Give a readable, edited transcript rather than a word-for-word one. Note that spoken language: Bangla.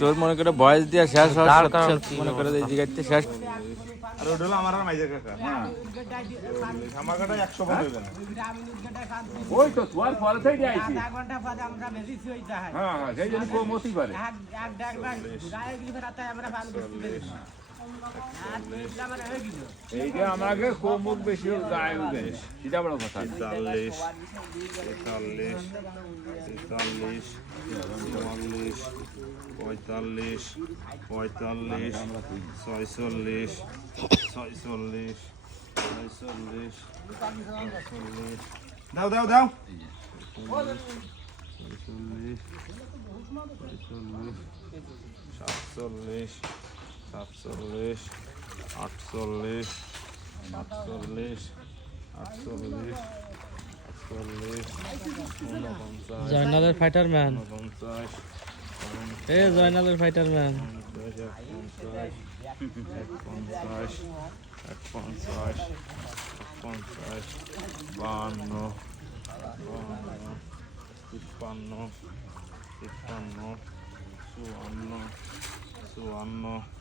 তোর মনে করে বয়স দিয়া শেষ মনে করে শেষ আর ওটা হলো আমার আর মাইজের কাকা হ্যাঁ আমার কাটা 100 বন্ধ হয়ে গেল ওই তো তোর পরে থেকে আইছি আধা ঘন্টা পরে আমরা বেশি হই যায় হ্যাঁ হ্যাঁ সেই জন্য কম হতেই পারে এক ডাকবার গায়ে গিয়ে রাতে আমরা ভালো করতে এইটা আমাকে কমুক বেশি গায়ে উঠে এটা বড় কথা 40 43 44 45 46 46 দাও দাও দাও 47 48 48 48 জয়নালের ফাইটার ম্যান এ জয়নালের ফাইটার ম্যান 50 51 52 53 54 55 54 54